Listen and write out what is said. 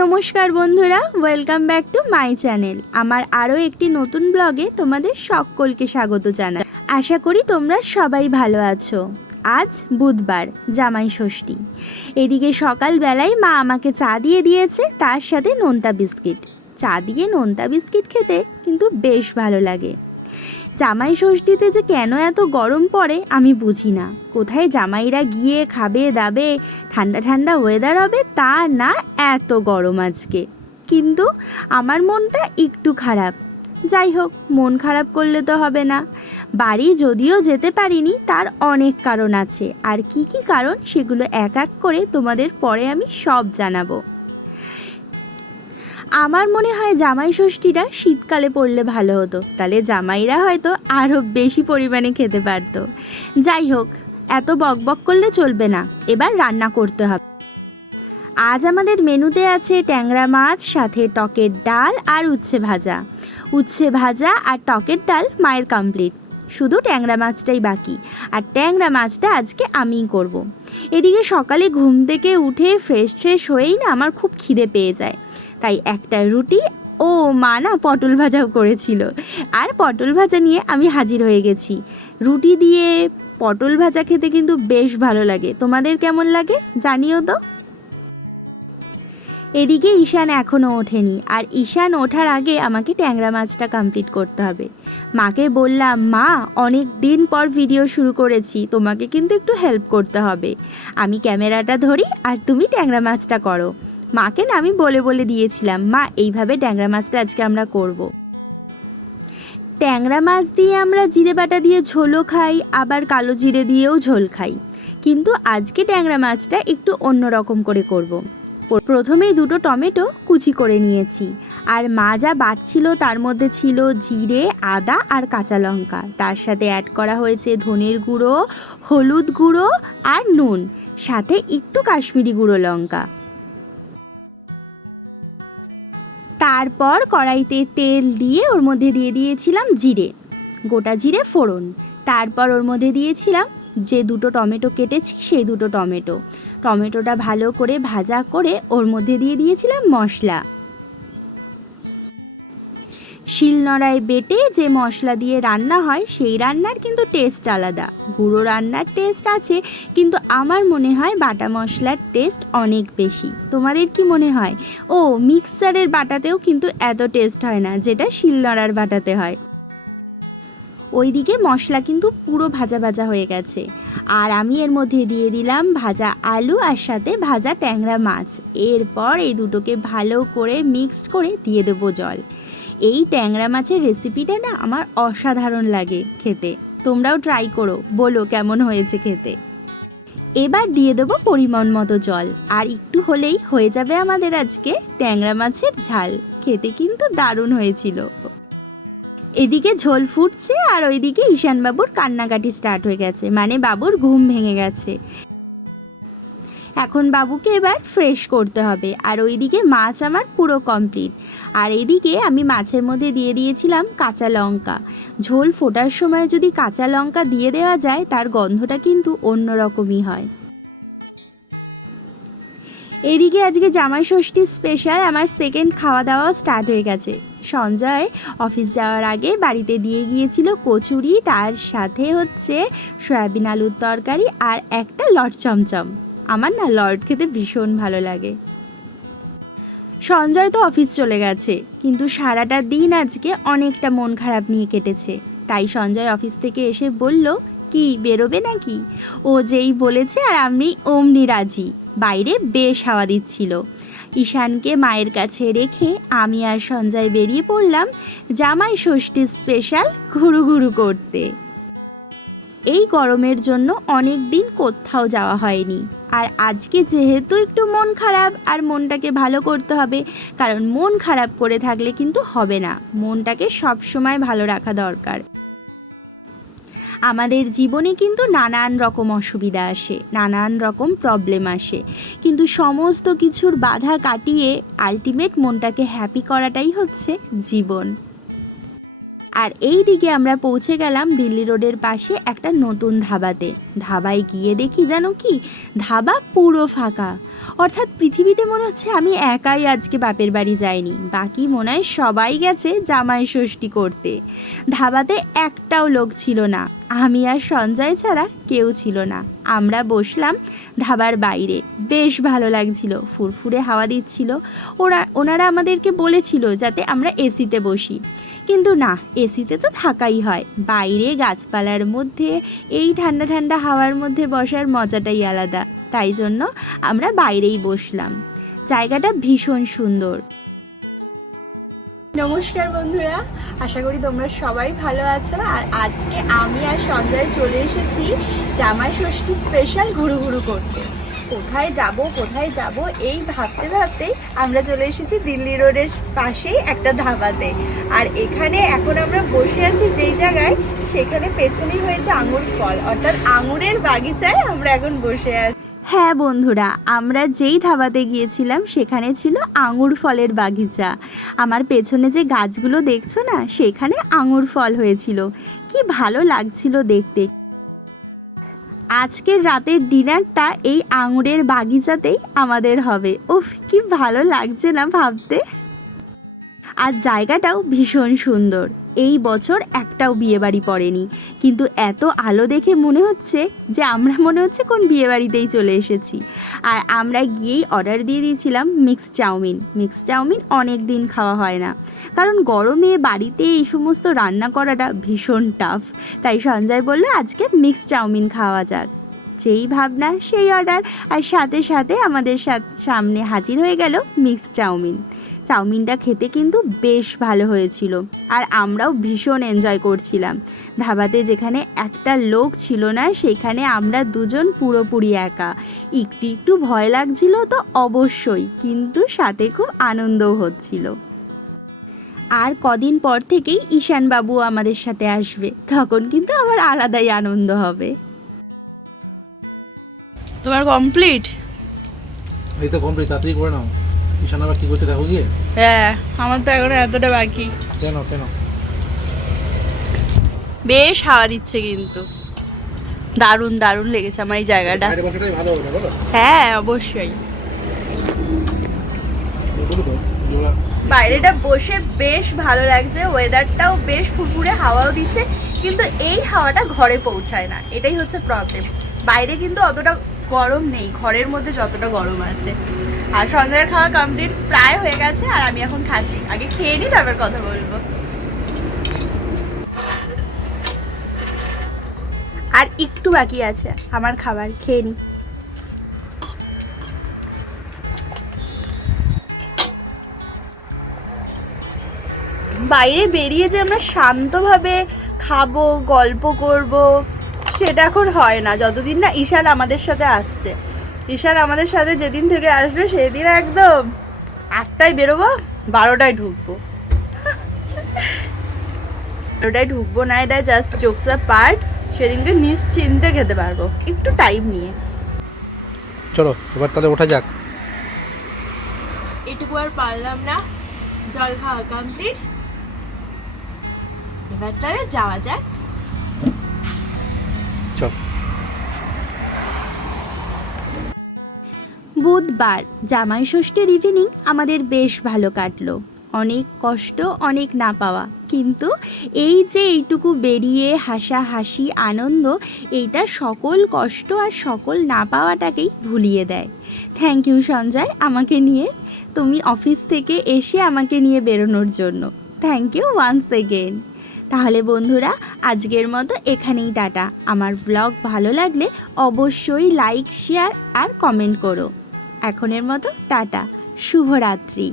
নমস্কার বন্ধুরা, welcome back to my channel. আমার আরও একটি নতুন ব্লগে তোমাদের সকলকে স্বাগত জানাই। আশা করি তোমরা সবাই ভালো আছো। আজ বুধবার, জামাই ষষ্ঠী। এদিকে সকালবেলায় মা আমাকে চা দিয়ে দিয়েছে, তার সাথে নোনতা বিস্কিট। চা দিয়ে নোনতা বিস্কিট খেতে কিন্তু বেশ ভালো লাগে। জামাই ষষ্ঠীতে যে কেন এত গরম পড়ে আমি বুঝি না। কোথায় জামাইরা গিয়ে খাবে দাবে, ঠান্ডা ঠান্ডা ওয়েদার হবে, তা না, এত গরম আজকে। কিন্তু আমার মনটা একটু খারাপ। যাই হোক, মন খারাপ করলে তো হবে না। বাড়ি যদিও যেতে পারিনি, তার অনেক কারণ আছে। আর কি কি কারণ সেগুলো এক এক করে তোমাদের পরে আমি সব জানাবো। আমার মনে হয় জামাই ষষ্ঠীটা শীতকালে পড়লে ভালো হতো, তাহলে জামাইরা হয়তো আরও বেশি পরিমাণে খেতে পারতো। যাই হোক, এত বকবক করলে চলবে না, এবার রান্না করতে হবে। আজ আমাদের মেনুতে আছে ট্যাংরা মাছ, সাথে টকের ডাল আর উচ্ছে ভাজা। উচ্ছে ভাজা আর টকের ডাল মায়ের কমপ্লিট, শুধু ট্যাংরা মাছটাই বাকি। আর ট্যাংরা মাছটা আজকে আমিই করব। এদিকে সকালে ঘুম থেকে উঠে ফ্রেশ হয়েই না আমার খুব খিদে পেয়ে যায়, তাই একটা রুটি, ও মা না পটল ভাজাও করেছিল, আর পটল ভাজা নিয়ে আমি হাজির হয়ে গেছি। রুটি দিয়ে পটল ভাজা খেতে কিন্তু বেশ ভালো লাগে। তোমাদের কেমন লাগে জানিও তো। এদিকে ঈশান এখনও ওঠেনি, আর ঈশান ওঠার আগে আমাকে ট্যাংরা মাছটা কমপ্লিট করতে হবে। মাকে বললাম, মা অনেক দিন পর ভিডিও শুরু করেছি, তোমাকে কিন্তু একটু হেল্প করতে হবে। আমি ক্যামেরাটা ধরি আর তুমি ট্যাংরা মাছটা করো। মাকে না আমি বলে দিয়েছিলাম, মা এইভাবে ট্যাংরা মাছটা আজকে আমরা করব। ট্যাংরা মাছ দিয়ে আমরা জিরে বাটা দিয়ে ঝোলও খাই, আবার কালো জিরে দিয়েও ঝোল খাই। কিন্তু আজকে ট্যাংরা মাছটা একটু অন্য রকম করে করব। প্রথমেই দুটো টমেটো কুচি করে নিয়েছি, আর মা যা বাটছিল তার মধ্যে ছিল জিরে, আদা আর কাঁচা লঙ্কা। তার সাথে অ্যাড করা হয়েছে ধনের গুঁড়ো, হলুদ গুঁড়ো আর নুন, সাথে একটু কাশ্মীরি গুঁড়ো লঙ্কা। তারপর কড়াইতে তেল দিয়ে ওর মধ্যে দিয়ে দিয়েছিলাম জিরে, গোটা জিরে ফোড়ন। তারপর ওর মধ্যে দিয়েছিলাম যে দুটো টমেটো কেটেছি, সেই দুটো টমেটোটা ভালো করে ভাজা করে ওর মধ্যে দিয়ে দিয়েছিলাম মশলা। শিলনোড়ায় বেটে যে মশলা দিয়ে রান্না হয় সেই রান্নার কিন্তু টেস্ট আলাদা। গুঁড়ো রান্নার টেস্ট আছে, কিন্তু আমার মনে হয় বাটা মশলার টেস্ট অনেক বেশি। তোমাদের কি মনে হয়? ও, মিক্সারের বাটাতেও কিন্তু এত টেস্ট হয় না যেটা শিলনোড়ার বাটাতে হয়। ওইদিকে মশলা কিন্তু পুরো ভাজা ভাজা হয়ে গেছে, আর আমি এর মধ্যে দিয়ে দিলাম ভাজা আলু আর সাথে ভাজা ট্যাংরা মাছ। এরপর এই দুটোকে ভালো করে মিক্সড করে দিয়ে দেবো জল। এই ট্যাংরা মাছের রেসিপিটা না আমার অসাধারণ লাগে খেতে। তোমরাও ট্রাই করো, বলো কেমন হয়েছে খেতে। এবার দিয়ে দেবো পরিমাণ মতো জল, আর একটু হলেই হয়ে যাবে আমাদের আজকে ট্যাংরা মাছের ঝাল। খেতে কিন্তু দারুণ হয়েছিল। এদিকে ঝোল ফুটছে, আর ওইদিকে ঈশানবাবুর কান্নাকাটি স্টার্ট হয়ে গেছে, মানে বাবুর ঘুম ভেঙে গেছে। এখন বাবুকে এবার ফ্রেশ করতে হবে। আর ওইদিকে মাছ আমার পুরো কমপ্লিট। আর এদিকে আমি মাছের মধ্যে দিয়ে দিয়েছিলাম কাঁচা লঙ্কা। ঝোল ফোটার সময় যদি কাঁচা লঙ্কা দিয়ে দেওয়া যায়, তার গন্ধটা কিন্তু অন্যরকমই হয়। এদিকে আজকে জামাই ষষ্ঠী স্পেশাল আমার সেকেন্ড খাওয়া দাওয়া স্টার্ট হয়ে গেছে। সঞ্জয় অফিস যাওয়ার আগে বাড়িতে দিয়ে গিয়েছিল কচুরি, তার সাথে হচ্ছে সয়াবিন আলুর তরকারি আর একটা লট চমচম। আমার না লট খেতে ভীষণ ভালো লাগে। সঞ্জয় তো অফিস চলে গেছে, কিন্তু সারাটা দিন আজকে অনেকটা মন খারাপ নিয়ে কেটেছে। তাই সঞ্জয় অফিস থেকে এসে বলল, কি বেরোবে নাকি? ও যেই বলেছে আর আমি অমনি রাজি। বাইরে বেশ হাওয়া দিচ্ছিল। ঈশানকে মায়ের কাছে রেখে আমি আর সঞ্জয় বেরিয়ে পড়লাম জামাই ষষ্ঠীর স্পেশাল ঘুরু করতে। এই গরমের জন্য অনেক দিন কোথাও যাওয়া হয়নি। আর আজকে যেহেতু একটু মন খারাপ, আর মনটাকে ভালো করতে হবে, কারণ মন খারাপ করে থাকলে কিন্তু হবে না। মনটাকে সব সময় ভালো রাখা দরকার। আমাদের জীবনে কিন্তু নানান রকম অসুবিধা আসে, নানান রকম প্রবলেম আসে, কিন্তু সমস্ত কিছুর বাধা কাটিয়ে আলটিমেট মনটাকে হ্যাপি করাটাই হচ্ছে জীবন। আর এই দিকে আমরা পৌঁছে গেলাম দিল্লি রোডের পাশে একটা নতুন ধাবাতে। ধাবায় গিয়ে দেখি জানো কি, ধাবা পুরো ফাঁকা। অর্থাৎ পৃথিবীতে মনে হচ্ছে আমি একাই আজকে বাপের বাড়ি যাইনি, বাকি মনে হয় সবাই গেছে জামাই ষষ্ঠী করতে। ধাবাতে একটাও লোক ছিল না, আমি আর সঞ্জয় ছাড়া কেউ ছিল না। আমরা বসলাম ধাবার বাইরে, বেশ ভালো লাগছিল, ফুরফুরে হাওয়া দিচ্ছিল। ওনারা আমাদেরকে বলেছিল যাতে আমরা এসিতে বসি, কিন্তু না, এসিতে তো থাকাই হয়, বাইরে গাছপালার মধ্যে এই ঠান্ডা ঠান্ডা হাওয়ার মধ্যে বসার মজাটাই আলাদা। তাই জন্য আমরা বাইরেই বসলাম। জায়গাটা ভীষণ সুন্দর। নমস্কার বন্ধুরা, আশা করি তোমরা সবাই ভালো আছো। আর আজকে আমি আর সঞ্জয় চলে এসেছি জামাই ষষ্ঠী স্পেশাল ঘুরু করতে। কোথায় যাব এই ভাবতে ভাবতেই আমরা চলে এসেছি দিল্লি রোডের পাশেই একটা ধাবাতে। আর এখানে এখন আমরা বসে আছি যেই জায়গায়, সেখানে পেছনেই হয়েছে আঙুর ফল, অর্থাৎ আঙুরের বাগিচায় আমরা এখন বসে আছি। হ্যাঁ বন্ধুরা, আমরা যেই ধাবাতে গিয়েছিলাম সেখানে ছিল আঙুর ফলের বাগিচা। আমার পেছনে যে গাছগুলো দেখছো না, সেখানে আঙুর ফল হয়েছিল, কি ভালো লাগছিল দেখতে। আজকের রাতের ডিনারটা এই আঙুরের বাগিচাতেই আমাদের হবে। উফ, কি ভালো লাগছে না ভাবতে। আর জায়গাটাও ভীষণ সুন্দর। এই বছর একটাও বিয়েবাড়ি পড়েনি, কিন্তু এত আলো দেখে মনে হচ্ছে যে আমরা মনে হচ্ছে কোন বিয়েবাড়িতেই চলে এসেছি। আর আমরা গিয়েই অর্ডার দিয়ে দিয়েছিলাম মিক্স চাউমিন। অনেক দিন খাওয়া হয় না, কারণ গরমে বাড়িতে এই সমস্ত রান্না করাটা ভীষণ টাফ। তাই সঞ্জয় বলল আজকে মিক্স চাউমিন খাওয়া যাক। যেই ভাবনা সেই অর্ডার, আর সাথে সাথে আমাদের সামনে হাজির হয়ে গেল মিক্স চাউমিনটা খেতে কিন্তু বেশ ভালো হয়েছিল, আর আমরাও ভীষণ এনজয় করছিলাম। ধাবাতে যেখানে একটা লোক ছিল না, সেখানে আমরা দুজন পুরোপুরি একা। একটু ভয় লাগছিল তো অবশ্যই, কিন্তু সাথে খুব আনন্দও হচ্ছিল। আর কদিন পর থেকেই ঈশান বাবু আমাদের সাথে আসবে, তখন কিন্তু আবার আলাদাই আনন্দ হবে। তোমার কমপ্লিট? এই তো কমপ্লিট, তাড়াতাড়ি করে নাও। ঈশান আবার কি করছে দেখো গিয়ে। হ্যাঁ, আমার তো এখন এতটা বাকি। কেন বেশ হাওয়া দিচ্ছে, কিন্তু দারুণ লেগেছে আমার এই জায়গাটা। বাইরে বসাটাই ভালো হবে বলো। হ্যাঁ অবশ্যই, বলো তো জোড়া। বাইরেটা বসে বেশ ভালো লাগছে, ওয়েদারটাও বেশ ফুরফুরে, হাওয়াও দিচ্ছে, কিন্তু এই হাওয়াটা ঘরে পৌঁছায় না, এটাই হচ্ছে প্রবলেম। বাইরে কিন্তু অতটা গরম নেই, ঘরের মধ্যে যতটা গরম আছে। আর সঞ্জয়ের খাওয়া কমপ্লিট প্রায় হয়ে গেছে, আর আমি এখন খাচ্ছি। আগে খেয়ে নিই, তারপর কথা বলবো। আর একটু বাকি আছে আমার খাবার, খেয়ে নিই। বাইরে বেরিয়ে যে আমরা শান্তভাবে খাবো, গল্প করব, সেটা এখন হয় না, যতদিন না ঈশান আমাদের সাথে আসছে। ঈশান আমাদের সাথে যেদিন থেকে আসবে সেদিন একদম 8টায় বেরোবো, 12টায় ঢুকবো। 12টায় ঢুকবো না, এটা জাস্ট জোকস আ পার্ট। সেদিনকে নিশ্চিন্তে খেতে পারবো, একটু টাইম নিয়ে। চলো এবার তাহলে ওঠা যাক। এটুকু আর পারলাম না, জল খাওয়া কমপ্লিট, এবার তাহলে যাওয়া যাক। চল। বুধবার জামাই ষষ্ঠীর ইভিনিং আমাদের বেশ ভালো কাটলো। অনেক কষ্ট, অনেক না পাওয়া, কিন্তু এই যে এইটুকু বেরিয়ে হাসাহাসি আনন্দ, এইটা সকল কষ্ট আর সকল না পাওয়াটাকেই ভুলিয়ে দেয়। থ্যাংক ইউ সঞ্জয়, আমাকে নিয়ে, তুমি অফিস থেকে এসে আমাকে নিয়ে বেরোনোর জন্য। Thank you once again. তাহলে বন্ধুরা, আজকের মতো এখানেই টাটা। আমার ব্লগ ভালো লাগলে অবশ্যই লাইক, শেয়ার আর কমেন্ট করো। এখনের মতো টাটা, শুভরাত্রি।